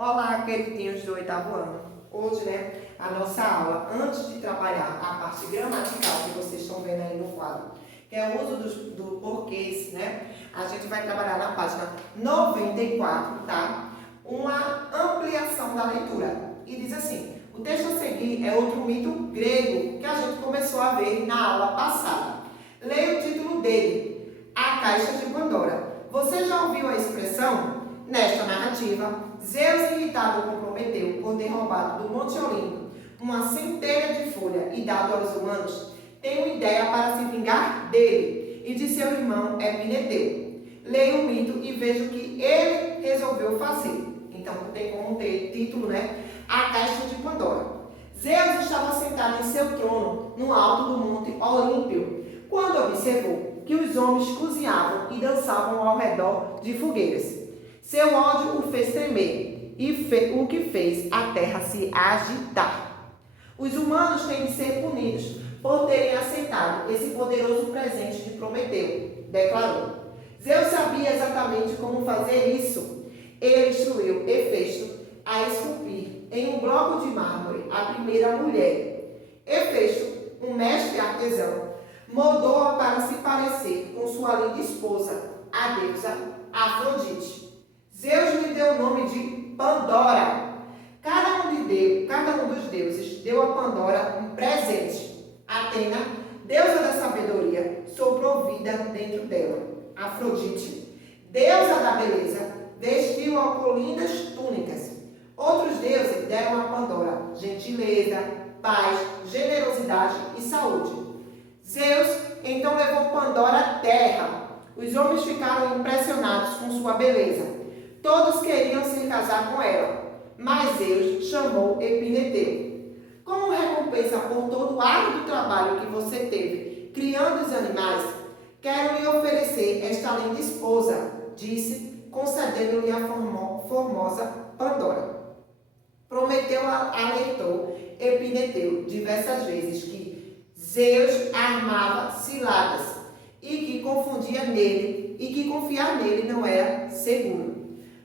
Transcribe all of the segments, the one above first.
Olá, queridinhos do oitavo ano. Hoje, a nossa aula, antes de trabalhar a parte gramatical que vocês estão vendo aí no quadro, que é o uso do porquês, a gente vai trabalhar na página 94, tá? Uma ampliação da leitura. E diz assim: o texto a seguir é outro mito grego que a gente começou a ver na aula passada. Leia o título dele, A Caixa de Pandora. Você já ouviu a expressão? Nesta narrativa, Zeus, irritado com Prometeu por ter roubado do Monte Olimpo uma centelha de folha e dado aos humanos, tem uma ideia para se vingar dele e de seu irmão Epineteu. Leia o mito e veja o que ele resolveu fazer. Então, tem como ter título, A Caixa de Pandora. Zeus estava sentado em seu trono, no alto do Monte Olímpio, quando observou que os homens cozinhavam e dançavam ao redor de fogueiras. Seu ódio o fez tremer e o que fez a terra se agitar. Os humanos têm de ser punidos por terem aceitado esse poderoso presente de Prometeu, declarou. Zeus sabia exatamente como fazer isso. Ele instruiu Hefesto a esculpir em um bloco de mármore a primeira mulher. Hefesto, um mestre artesão, moldou-a para se parecer com sua linda esposa, a deusa Afrodite. Zeus lhe deu o nome de Pandora. Cada um dos deuses deu a Pandora um presente. Atena, deusa da sabedoria, soprou vida dentro dela. Afrodite, deusa da beleza, vestiu-a com lindas túnicas. Outros deuses deram a Pandora gentileza, paz, generosidade e saúde. Zeus então levou Pandora à terra. Os homens ficaram impressionados com sua beleza. Todos queriam se casar com ela, mas Zeus chamou Epineteu. Como recompensa por todo o árduo trabalho que você teve criando os animais, quero lhe oferecer esta linda esposa, disse, concedendo-lhe a formosa Pandora. Prometeu alertou Epineteu diversas vezes que Zeus armava ciladas e que confiar nele não era seguro.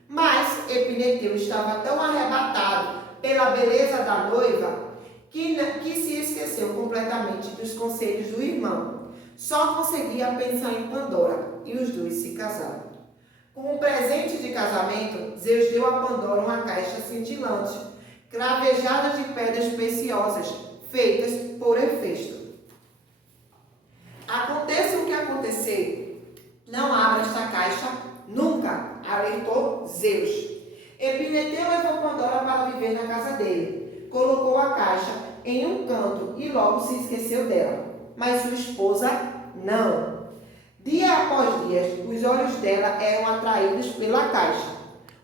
Mas Epineteu estava tão arrebatado pela beleza da noiva que se esqueceu completamente dos conselhos do irmão. Só conseguia pensar em Pandora e os dois se casaram. Com um presente de casamento, Zeus deu a Pandora uma caixa cintilante, cravejada de pedras preciosas, feitas por Hefesto. Aconteça o que acontecer, não abra esta caixa nunca, alertou Zeus. Epineteu levou Pandora para viver na casa dele. Colocou a caixa em um canto e logo se esqueceu dela. Mas sua esposa não. Dia após dia, os olhos dela eram atraídos pela caixa.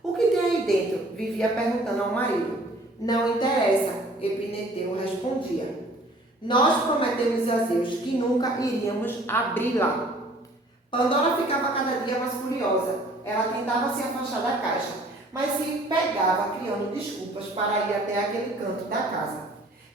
O que tem aí dentro? Vivia perguntando ao marido. Não interessa, Epineteu respondia. Nós prometemos a Zeus que nunca iríamos abri-la. Pandora ficava cada dia mais furiosa. Ela tentava se afastar da caixa, mas se pegava criando desculpas para ir até aquele canto da casa.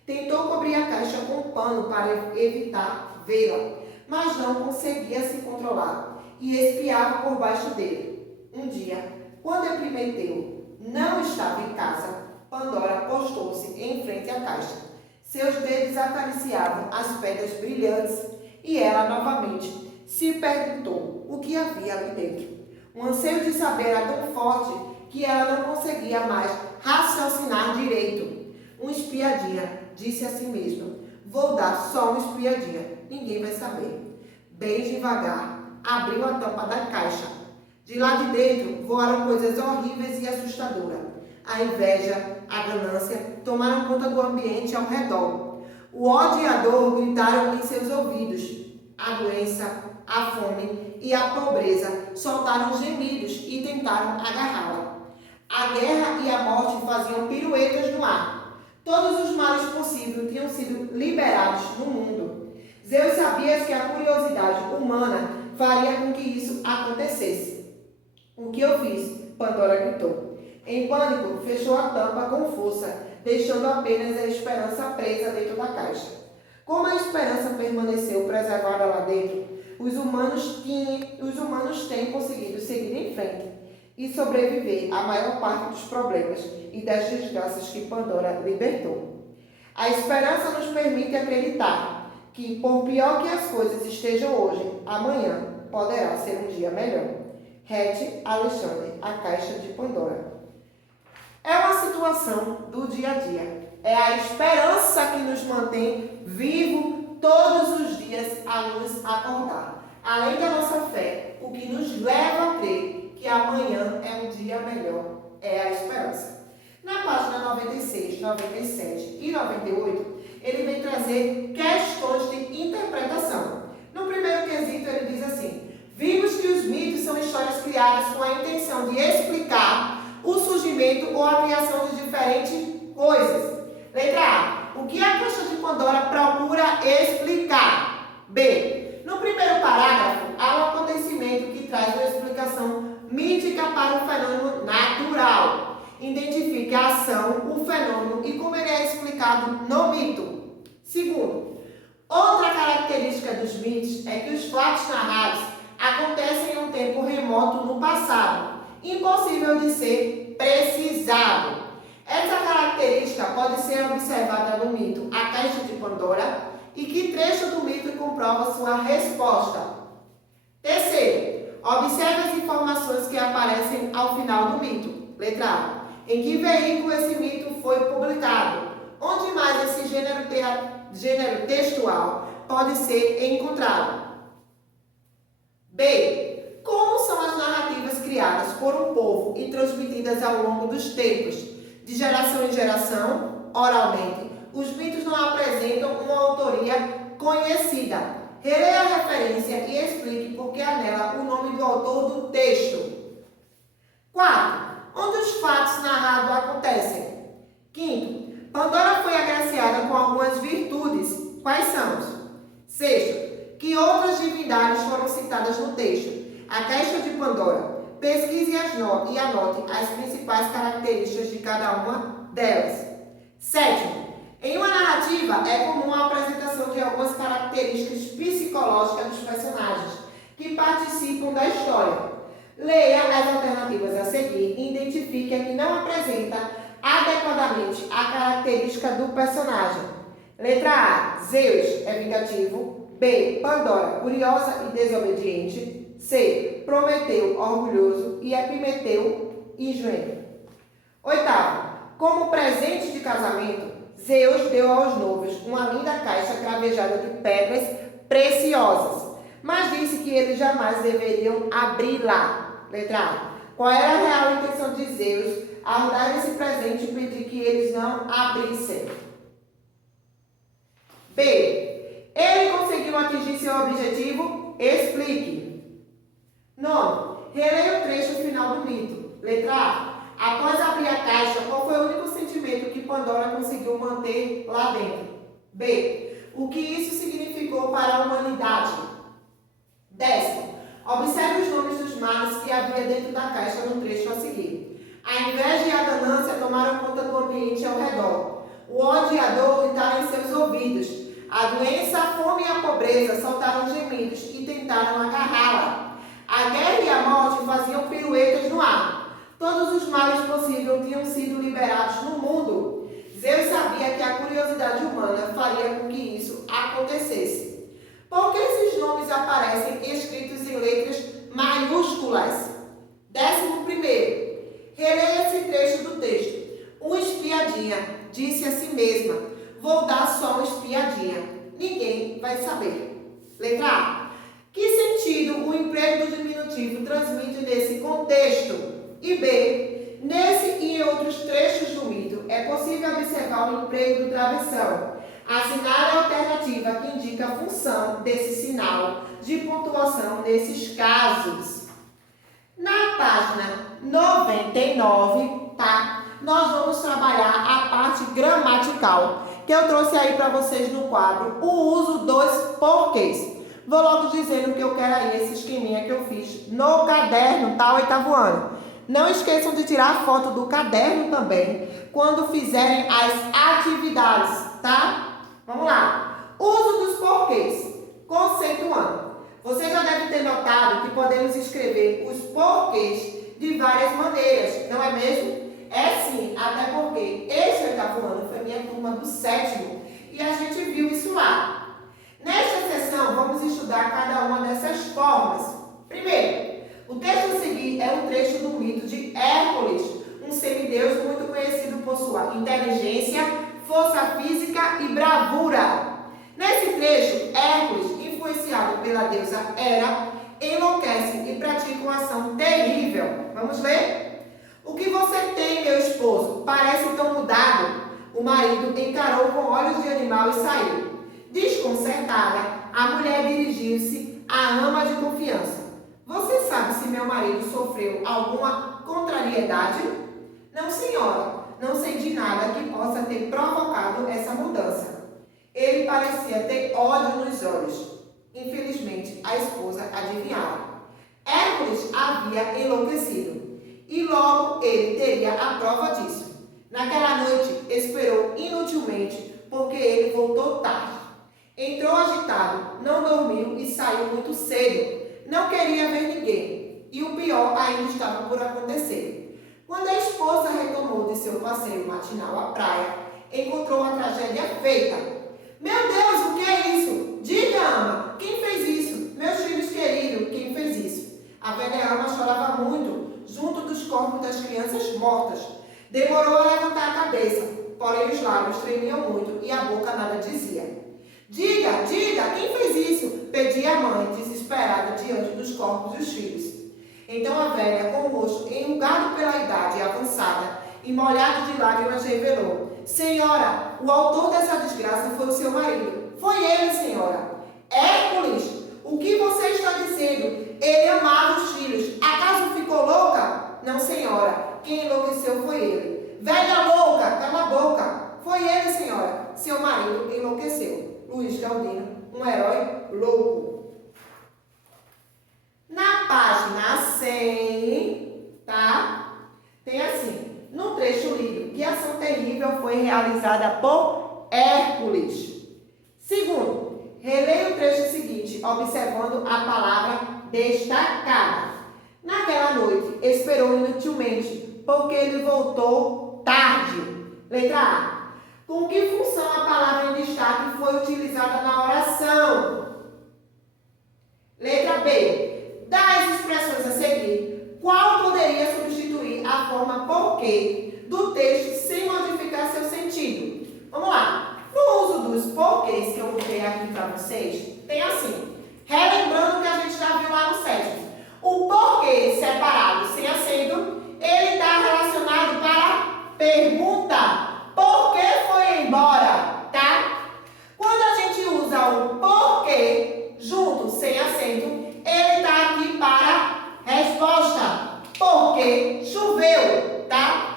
Tentou cobrir a caixa com um pano para evitar vê-la, mas não conseguia se controlar e espiava por baixo dele. Um dia, quando Epimeteu não estava em casa, Pandora postou-se em frente à caixa. Seus dedos acariciavam as pedras brilhantes e ela novamente se perguntou o que havia ali dentro. O anseio de saber era tão forte que ela não conseguia mais raciocinar direito. Uma espiadinha, disse a si mesma. Vou dar só uma espiadinha, ninguém vai saber. Bem devagar, abriu a tampa da caixa. De lá de dentro voaram coisas horríveis e assustadoras. A inveja, a ganância tomaram conta do ambiente ao redor. O ódio e a dor gritaram em seus ouvidos. A doença, a fome e a pobreza soltaram gemidos e tentaram agarrá-la. A guerra e a morte faziam piruetas no ar. Todos os males possíveis tinham sido liberados no mundo. Zeus sabia que a curiosidade humana faria com que isso acontecesse. O que eu fiz? Pandora gritou. Em pânico, fechou a tampa com força, deixando apenas a esperança presa dentro da caixa. Como a esperança permaneceu preservada lá dentro, os humanos têm conseguido seguir em frente. e sobreviver à maior parte dos problemas e das desgraças que Pandora libertou. A esperança nos permite acreditar que, por pior que as coisas estejam hoje, amanhã poderá ser um dia melhor. Red Alexander, A Caixa de Pandora. É uma situação do dia a dia. É a esperança que nos mantém vivo todos os dias a nos acordar. Além da nossa fé, o que nos leva a crer que amanhã é um dia melhor é a esperança. Na página 96, 97 e 98, ele vem trazer questões de interpretação. No primeiro quesito, ele diz assim: vimos que os mitos são histórias criadas com a intenção de explicar o surgimento ou a criação de diferentes coisas. Letra A. O que a Caixa de Pandora procura explicar? B. No primeiro parágrafo, há um acontecimento que traz uma explicação mítica para um fenômeno natural. Identifique a ação, o fenômeno e como ele é explicado no mito. Segundo, outra característica dos mitos é que os fatos narrados acontecem em um tempo remoto no passado, impossível de ser precisado. Essa característica pode ser observada no mito A Caixa de Pandora e que trecho do mito comprova sua resposta. Terceiro, observe as informações que aparecem ao final do mito. Letra A. Em que veículo esse mito foi publicado? Onde mais esse gênero textual pode ser encontrado? B. Como são as narrativas criadas por um povo e transmitidas ao longo dos tempos, de geração em geração, oralmente? Os mitos não apresentam uma autoria conhecida. Releia a referência e explique por que há nela o nome do autor do texto. 4. Onde os fatos narrados acontecem? Quinto, Pandora foi agraciada com algumas virtudes. Quais são? Sexto, que outras divindades foram citadas no texto? A Caixa de Pandora. Pesquise e anote as principais características de cada uma delas. Sétimo, em uma narrativa é comum a apresentação de algumas características psicológicas dos personagens que participam da história. Leia as alternativas a seguir e identifique a que não apresenta adequadamente a característica do personagem. Letra A. Zeus é vingativo. B. Pandora, curiosa e desobediente. C. Prometeu, orgulhoso. E Epimeteu, ingênuo. Oitavo. Como presente de casamento, Zeus deu aos noivos uma linda caixa cravejada de pedras preciosas, mas disse que eles jamais deveriam abri-la. Letra A. Qual era a real intenção de Zeus ao dar esse presente e pedir que eles não abrissem? B. Ele conseguiu atingir seu objetivo? Explique. 9. Releia o trecho final do mito. Letra A. Após abrir a caixa, qual foi o único sentimento que Pandora conseguiu manter lá dentro? B. O que isso significou para a humanidade? 10. Observe os nomes dos males que havia dentro da caixa no trecho a seguir. A inveja e a ganância tomaram conta do ambiente ao redor. O ódio e a dor gritaram em seus ouvidos. A doença, a fome e a pobreza soltaram gemidos e tentaram agarrá-la. A guerra e a morte faziam piruetas no ar. Todos os males possíveis tinham sido liberados no mundo. Zeus sabia que a curiosidade humana faria com que isso acontecesse. Por que esses nomes aparecem escritos em letras maiúsculas? 11º. Releia esse trecho do texto. Uma espiadinha disse a si mesma: vou dar só uma espiadinha. Ninguém vai saber. Letra A. Que sentido o emprego do diminutivo transmite nesse contexto? E B. Nesse e em outros trechos do mito, é possível observar o emprego do travessão. Assinale a alternativa que indica a função desse sinal de pontuação nesses casos. Na página 99, tá? Nós vamos trabalhar a parte gramatical, que eu trouxe aí para vocês no quadro, o uso dos porquês. Vou logo dizendo que eu quero aí esse esqueminha que eu fiz no caderno, tá? 8º ano. Não esqueçam de tirar foto do caderno também, quando fizerem as atividades, tá? Vamos lá. Uso dos porquês. Conceituando. Você já deve ter notado que podemos escrever os porquês de várias maneiras, não é mesmo? É sim, até porque este oitavo ano foi minha turma do sétimo e a gente viu isso lá. Nesta sessão, vamos estudar cada uma dessas formas. Primeiro, o texto a seguir é um trecho do mito de Hércules, um semideus muito conhecido por sua inteligência, força física e bravura. Nesse trecho, Hércules, influenciado pela deusa Hera, enlouquece e pratica uma ação terrível. Vamos ler? O que você tem, meu esposo? Parece tão mudado. O marido encarou com olhos de animal e saiu. Desconcertada, a mulher dirigiu-se à ama de confiança. Você sabe se meu marido sofreu alguma contrariedade? Não, senhora. Não sei de nada que possa ter provocado essa mudança. Ele parecia ter ódio nos olhos. Infelizmente, a esposa adivinhava. Hércules havia enlouquecido. E logo ele teria a prova disso. Naquela noite, esperou inutilmente, porque ele voltou tarde. Entrou agitado, não dormiu e saiu muito cedo. Não queria ver ninguém. E o pior ainda estava por acontecer. Quando a esposa retornou de seu passeio matinal à praia, encontrou a tragédia feita. Meu Deus, o que é isso? Diga, ama, quem fez isso? Meus filhos queridos, quem fez isso? A velha ama chorava muito, junto dos corpos das crianças mortas. Demorou a levantar a cabeça, porém os lábios tremiam muito e a boca nada dizia. Diga, quem fez isso? Pedia a mãe, desesperada diante dos corpos dos filhos. Então a velha, com o rosto enrugado pela idade avançada e molhado de lágrimas, revelou: Senhora, o autor dessa desgraça foi o seu marido. Foi ele, senhora. Hércules, o que você está dizendo? Ele amava os filhos. Acaso ficou louca? Não, senhora. Quem enlouqueceu foi ele. Velha louca, cala a boca. Foi ele, senhora. Seu marido enlouqueceu. Luiz Galdino, um herói louco. Na página 100, tá? Tem assim, no trecho lido, que ação terrível foi realizada por Hércules. Segundo, releia o trecho seguinte, observando a palavra destacada. Naquela noite, esperou inutilmente, porque ele voltou tarde. Letra A. Com que função a palavra em destaque foi utilizada na oração? Letra B. Das expressões a seguir, qual poderia substituir a forma porquê do texto sem modificar seu sentido? Vamos lá. No uso dos porquês que eu botei aqui para vocês, tem assim, relembrando o que a gente já viu lá no sétimo. O porquê separado sem acento, ele está relacionado para pergunta. Por que foi embora, tá? Quando a gente usa o porquê junto, sem acento, ele está aqui para resposta. Porque choveu, tá?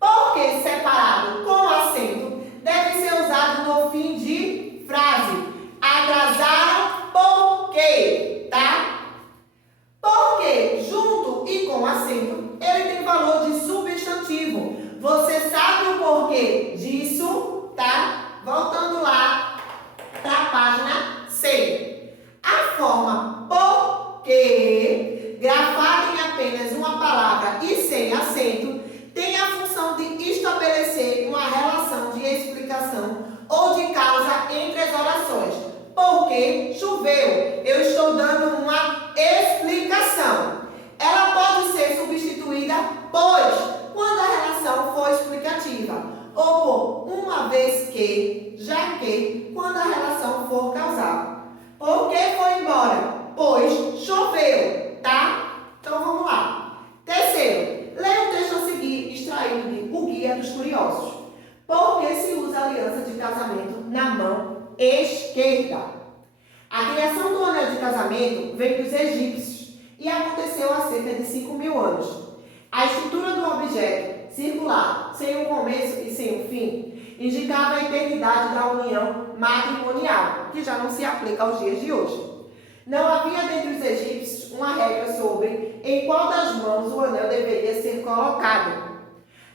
Porque separado com acento deve ser usado no fim de frase. Atrasaram porque, tá? Porque junto e com acento, ele tem valor de substantivo. Você sabe o porquê disso, tá? Voltando lá para a página 100. A forma porque, grafada em apenas uma palavra e sem acento, tem a função de estabelecer uma relação de explicação ou de causa entre as orações. Porque choveu, eu estou dando uma explicação. Ela pode ser substituída pois, quando a relação for explicativa, ou por uma vez que, já que, quando a relação for causal. Por que foi embora? Pois choveu, tá? Então vamos lá. Terceiro, leia o texto a seguir, extraído de O Guia dos Curiosos. Por que se usa a aliança de casamento na mão esquerda? A criação do anel de casamento vem dos egípcios e aconteceu há cerca de 5.000 anos. A estrutura do objeto, circular, sem um começo e sem um fim, indicava a eternidade da união matrimonial, que já não se aplica aos dias de hoje. Não havia dentre os egípcios uma regra sobre em qual das mãos o anel deveria ser colocado.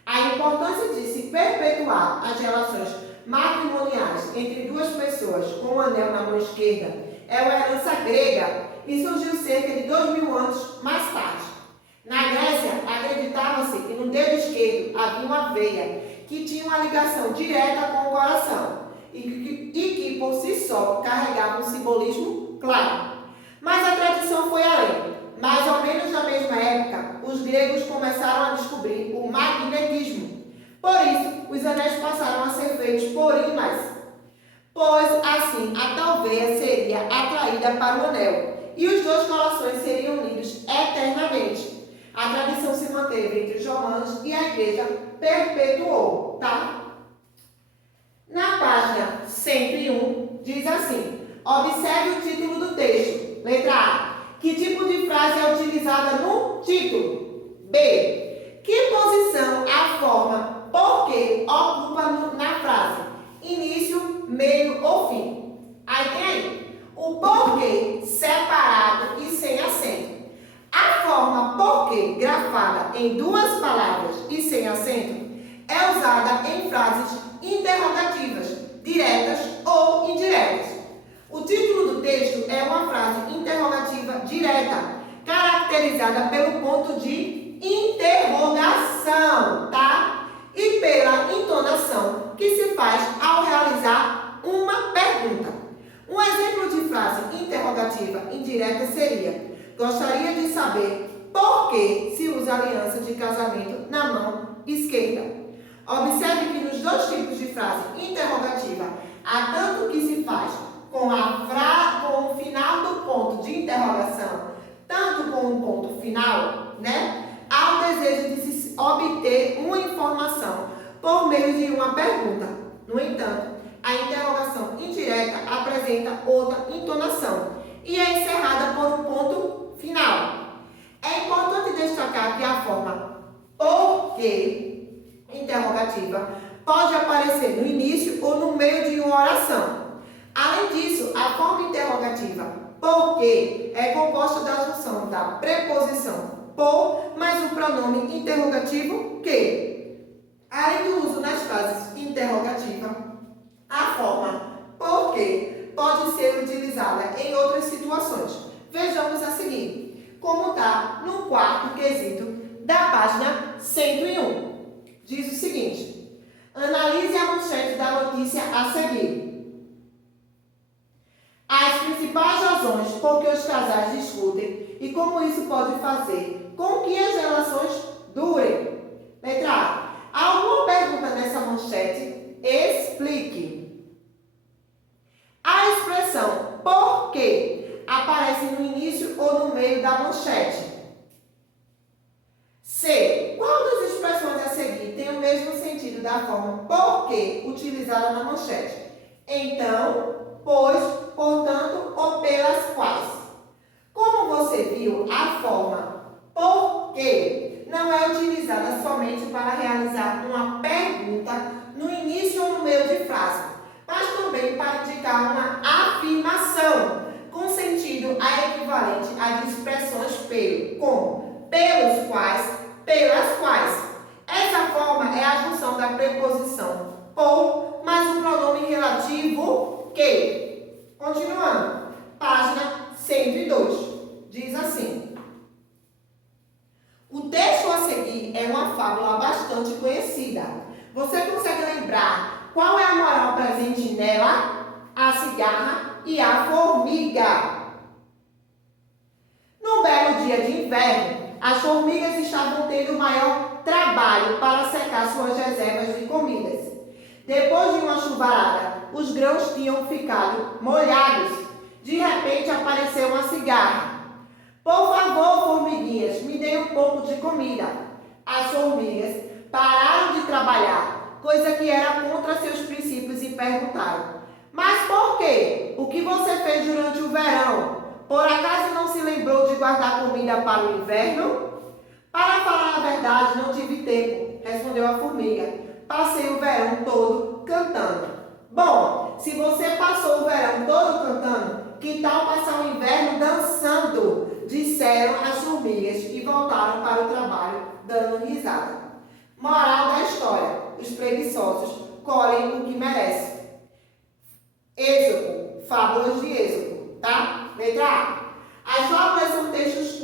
A importância de se perpetuar as relações matrimoniais entre duas pessoas com o anel na mão esquerda é uma herança grega e surgiu cerca de 2.000 anos mais tarde. Na Grécia, acreditava-se que no dedo esquerdo havia uma veia que tinha uma ligação direta com o coração e que por si só carregava um simbolismo claro. Mas a tradição foi além. Mais ou menos na mesma época, os gregos começaram a descobrir o magnetismo. Por isso, os anéis passaram a ser feitos por ímãs, pois assim a tal veia seria atraída para o anel e os dois corações seriam unidos eternamente. A tradição se manteve entre os romanos e a igreja perpetuou, tá? Na página 101, diz assim: observe o título do texto. Letra A. Que tipo de frase é utilizada no título? B. Que posição a forma porquê ocupa na frase? Início, meio ou fim? Aí tem aí o porquê separado e sem acento. A forma porquê grafada em duas palavras e sem acento é usada em frases interrogativas, diretas ou indiretas. O título do texto é uma frase interrogativa direta, caracterizada pelo ponto de interrogação, tá? E pela entonação que se faz ao realizar uma pergunta. Um exemplo de frase interrogativa indireta seria: gostaria de saber por que se usa aliança de casamento na mão esquerda. Observe que nos dois tipos de frase interrogativa, há tanto que se faz com o final do ponto de interrogação, tanto com o ponto final, né? Há o desejo de se obter uma informação por meio de uma pergunta. No entanto, a interrogação indireta apresenta outra entonação e é encerrada por um ponto final. É importante destacar que a forma por que interrogativa pode aparecer no início ou no meio de uma oração. Além disso, a forma interrogativa por que é composta da junção da preposição por mais o pronome interrogativo que. Além do uso nas frases interrogativa, a forma por que pode ser utilizada em outras situações. Vejamos a seguir, como está no quarto quesito da página 101. Diz o seguinte: analise a manchete da notícia a seguir. As principais razões por que os casais discutem e como isso pode fazer com que as relações durem. Letra A. Há alguma pergunta nessa manchete? Explique. A expressão por quê aparece no início ou no meio da manchete. C. Qual das expressões a seguir tem o mesmo sentido da forma por quê utilizada na manchete? Então, pois, portanto ou pelas quais. Como você viu, a forma por quê não é utilizada somente para realizar uma pergunta no início ou no meio de frase, mas também para indicar uma afirmação com sentido equivalente às expressões pelo, como pelos quais, pelas quais. Essa forma é a junção da preposição por mais o pronome relativo que. Continuando, página 102, diz assim: o texto a seguir é uma fábula bastante conhecida. Você consegue lembrar qual é a moral presente nela? A cigarra e a formiga. No belo dia de inverno, as formigas estavam tendo maior trabalho para secar suas reservas de comidas. Depois de uma chuvarada, os grãos tinham ficado molhados. De repente apareceu uma cigarra. Por favor, formiguinhas, me deem um pouco de comida. As formigas pararam de trabalhar, coisa que era contra seus princípios, e perguntaram: mas por quê? O que você fez durante o verão? Por acaso não se lembrou de guardar comida para o inverno? Para falar a verdade, não tive tempo, respondeu a formiga. Passei o verão todo cantando. Bom, se você passou o verão todo cantando, que tal passar o inverno dançando? Disseram as formigas e voltaram para o trabalho dando risada. Moral da história: os preguiçosos colhem o que merecem. Êxodo, fábulas de Êxodo, tá? Letra A. As fábulas são textos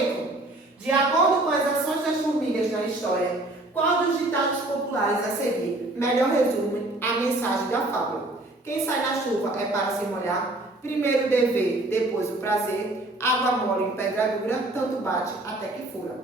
acento. De acordo com as ações das formigas na história, qual dos ditados populares a seguir melhor resume a mensagem da fábula? Quem sai na chuva é para se molhar, primeiro o dever, depois o prazer, água mole em pedra dura, tanto bate até que fura.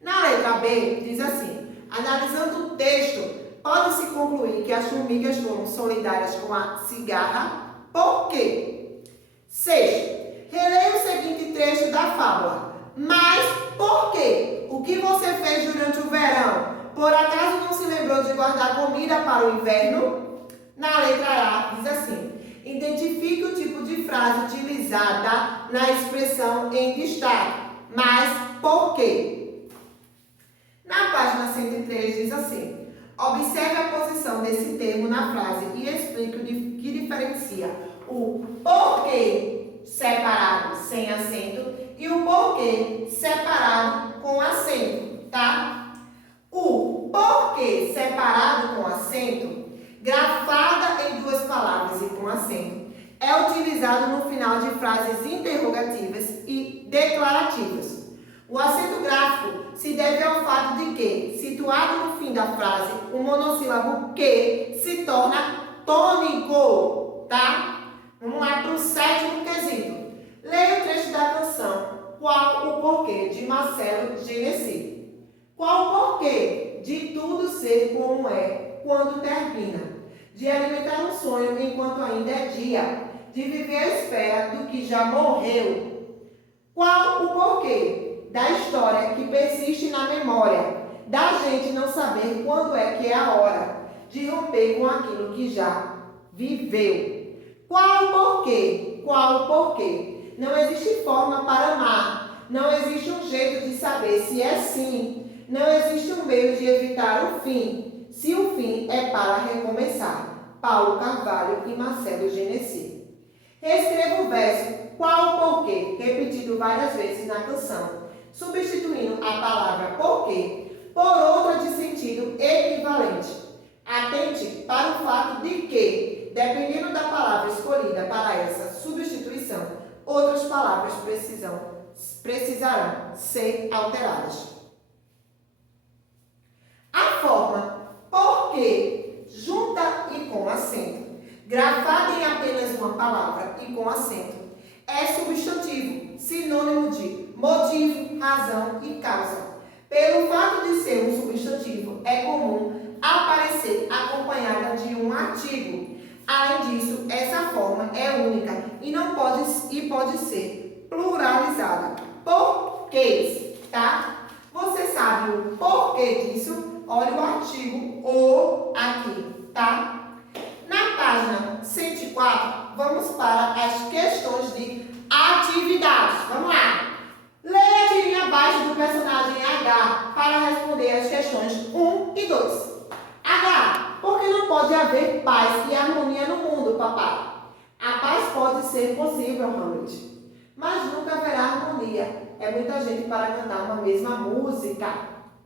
Na letra B, diz assim: analisando o texto, pode-se concluir que as formigas foram solidárias com a cigarra. Por quê? 6. Releia o seguinte trecho da fábula. Mas por quê? O que você fez durante o verão? Por acaso não se lembrou de guardar comida para o inverno? Na letra A, diz assim: identifique o tipo de frase utilizada na expressão em destaque. Mas por quê? Na página 103 diz assim: observe a posição desse termo na frase e explique o que diferencia o porquê separado sem acento e o porquê separado com acento, tá? O porquê separado com acento, grafada em duas palavras e com acento, é utilizado no final de frases interrogativas e declarativas. O acento gráfico se deve ao fato de que, situado no fim da frase, o monossílabo que se torna tônico, tá? Vamos lá para o 7º quesito. Leia o trecho da canção Qual o Porquê, de Marcelo Genesi. Qual o porquê de tudo ser como é quando termina? De alimentar um sonho enquanto ainda é dia, de viver à espera do que já morreu. Qual o porquê da história que persiste na memória, da gente não saber quando é que é a hora de romper com aquilo que já viveu? Qual o porquê? Qual o porquê? Não existe forma para amar, não existe um jeito de saber se é sim, não existe um meio de evitar o fim, se o fim é para recomeçar. Paulo Carvalho e Marcelo Genesi. Reescreva o verso Qual o porquê, repetido várias vezes na canção, substituindo a palavra porquê por outra de sentido equivalente. Atente para o fato de que, dependendo da palavra escolhida para essa substituição, outras palavras precisarão ser alteradas. A forma porquê, junta e com acento, grafada em apenas uma palavra e com acento, é substantivo, sinônimo de motivo, razão e causa. Pelo fato de ser um substantivo, é comum aparecer acompanhada de um artigo. Além disso, essa forma é única e pode ser pluralizada. Porquês, tá? Você sabe o porquê disso? Olha o artigo o aqui, tá? Na página 104, vamos para as questões de atividades. Vamos lá. Leia a tirinha abaixo do personagem H para responder as questões 1 e 2. H. Por que não pode haver paz e harmonia no mundo, papai? A paz pode ser possível, Hamlet, mas nunca haverá harmonia. É muita gente para cantar uma mesma música.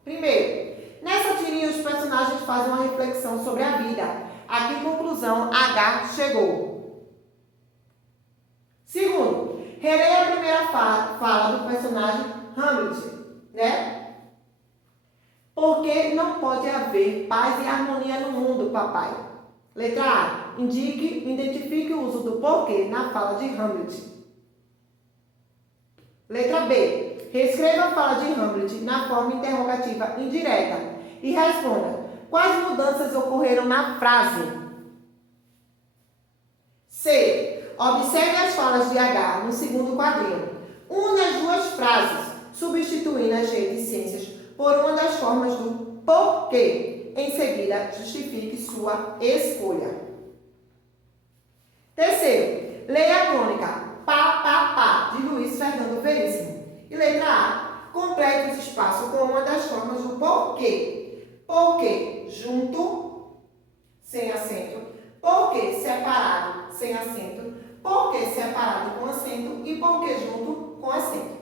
Primeiro, nessa tirinha os personagens fazem uma reflexão sobre a vida. A que conclusão H chegou? Segundo, releia a primeira fala do personagem Hamlet, né? Porque não pode haver paz e harmonia no mundo, papai. Letra A. Identifique o uso do porquê na fala de Hamlet. Letra B. Reescreva a fala de Hamlet na forma interrogativa indireta e responda: quais mudanças ocorreram na frase? C. Observe as falas de H no segundo quadrinho. Une as duas frases, substituindo as reticências por uma das formas do porquê. Em seguida, justifique sua escolha. Terceiro, leia a crônica Pá, Pá, Pá, de Luiz Fernando Veríssimo. E letra A, complete esse espaço com uma das formas do porquê. Porquê junto, sem acento. Porquê separado, sem acento. Porquê separado com acento. E porquê junto, com acento.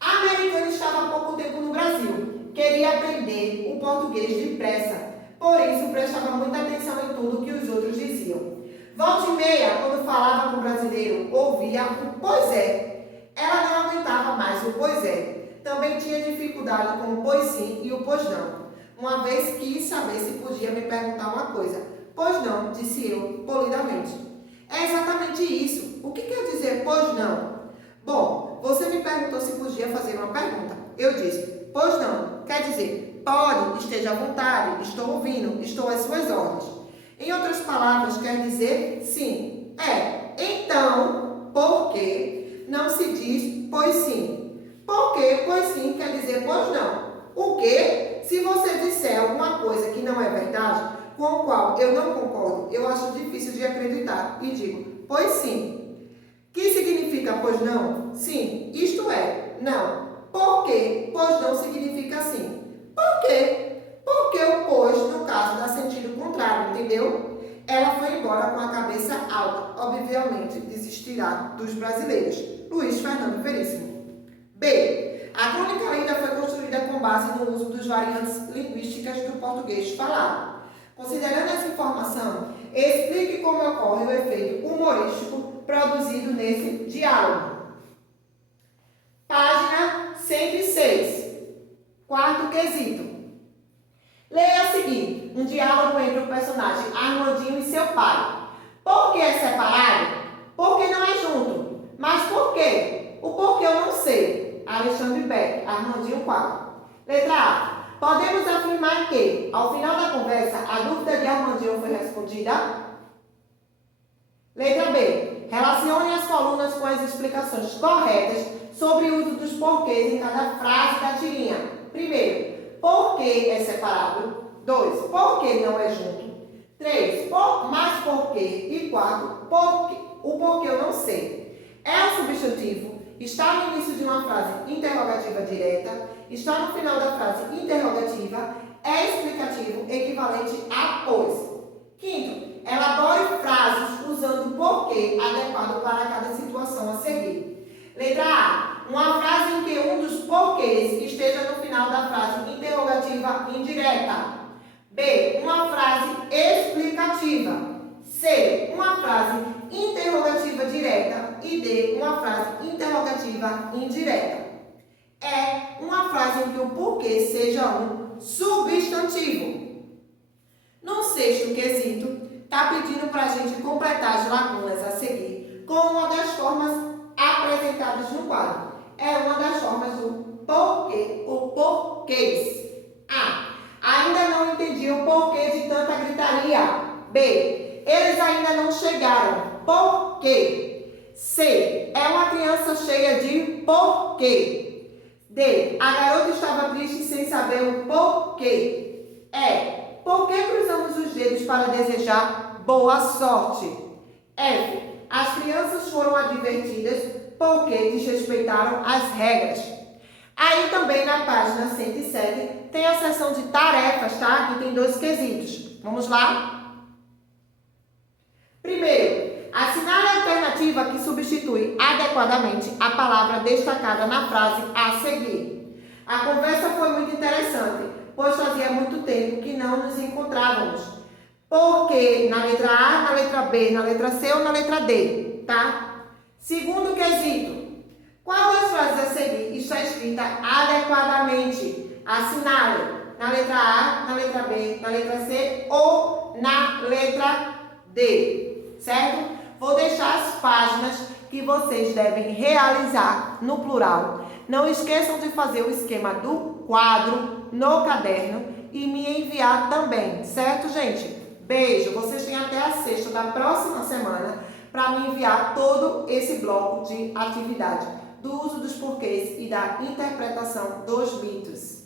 A americana estava há pouco tempo no Brasil. Queria aprender o português depressa. Por isso, prestava muita atenção em tudo que os outros diziam. Volta e meia, quando falava com o brasileiro, ouvia o pois é. Ela não aguentava mais o pois é. Também tinha dificuldade com o pois sim e o pois não. Uma vez quis saber se podia me perguntar uma coisa. Pois não, disse eu, polidamente. É exatamente isso. O que quer dizer pois não? Bom, você me perguntou se podia fazer uma pergunta. Eu disse, pois não. Quer dizer, pode, esteja à vontade, estou ouvindo, estou às suas ordens. Em outras palavras, quer dizer sim. Então, por que não se diz pois sim? Porque pois sim quer dizer pois não. O que? Se você disser alguma coisa que não é verdade, com o qual eu não concordo, eu acho difícil de acreditar e digo, pois sim. Que significa pois não? Sim, isto é, não. Por quê? Pois não significa sim. Por quê? Porque o pois, no caso, dá sentido contrário, entendeu? Ela foi embora com a cabeça alta. Obviamente, desistirá dos brasileiros. Luiz Fernando Veríssimo. B. A crônica lida foi construída com base no uso dos variantes linguísticas do português falado. Considerando essa informação, explique como ocorre o efeito humorístico produzido nesse diálogo. Página 106. Quarto quesito. Leia a seguir, um diálogo entre o personagem Armandinho e seu pai. Por que é separado? Porque não é junto. Mas por quê? O porquê eu não sei. Alexandre Beck, Armandinho 4. Letra A. Podemos afirmar que, ao final da conversa, a dúvida de Armandinho foi respondida? Letra B. Relacione as colunas com as explicações corretas sobre o uso dos porquês em cada frase da tirinha. Primeiro, por que é separado? 2. Por que não é junto? 3. Mas por quê? E 4. O porquê eu não sei. É o substantivo. Está no início de uma frase interrogativa direta. Está no final da frase interrogativa. É explicativo, equivalente a pois. Quinto, elabore frases usando o porquê adequado para cada situação a seguir. Letra A. Uma frase em que um dos porquês esteja no final da frase interrogativa indireta. B. Uma frase explicativa. C. Uma frase interrogativa direta. E D. Uma frase interrogativa indireta. É uma frase em que o porquê seja um substantivo. No sexto quesito, está pedindo para a gente completar as lacunas a seguir com uma das formas apresentadas no quadro. É uma das formas do porquê, o porquês. A. Ainda não entendi o porquê de tanta gritaria. B. Eles ainda não chegaram. Por quê? C. É uma criança cheia de porquê. D. A garota estava triste sem saber o porquê. E. Por que cruzamos os dedos para desejar boa sorte? F. As crianças foram advertidas porque desrespeitaram as regras. Aí também na página 107 tem a seção de tarefas, tá? Aqui tem 2 quesitos. Vamos lá? Primeiro, assinale a alternativa que substitui adequadamente a palavra destacada na frase a seguir. A conversa foi muito interessante, pois fazia muito tempo que não nos encontrávamos. Porque na letra A, na letra B, na letra C ou na letra D, tá? Segundo quesito, qual das frases a seguir está escrita adequadamente? Assinale na letra A, na letra B, na letra C ou na letra D, certo? Vou deixar as páginas que vocês devem realizar no plural. Não esqueçam de fazer o esquema do quadro no caderno e me enviar também, certo, gente? Beijo! Vocês têm até a sexta da próxima semana para me enviar todo esse bloco de atividade do uso dos porquês e da interpretação dos mitos.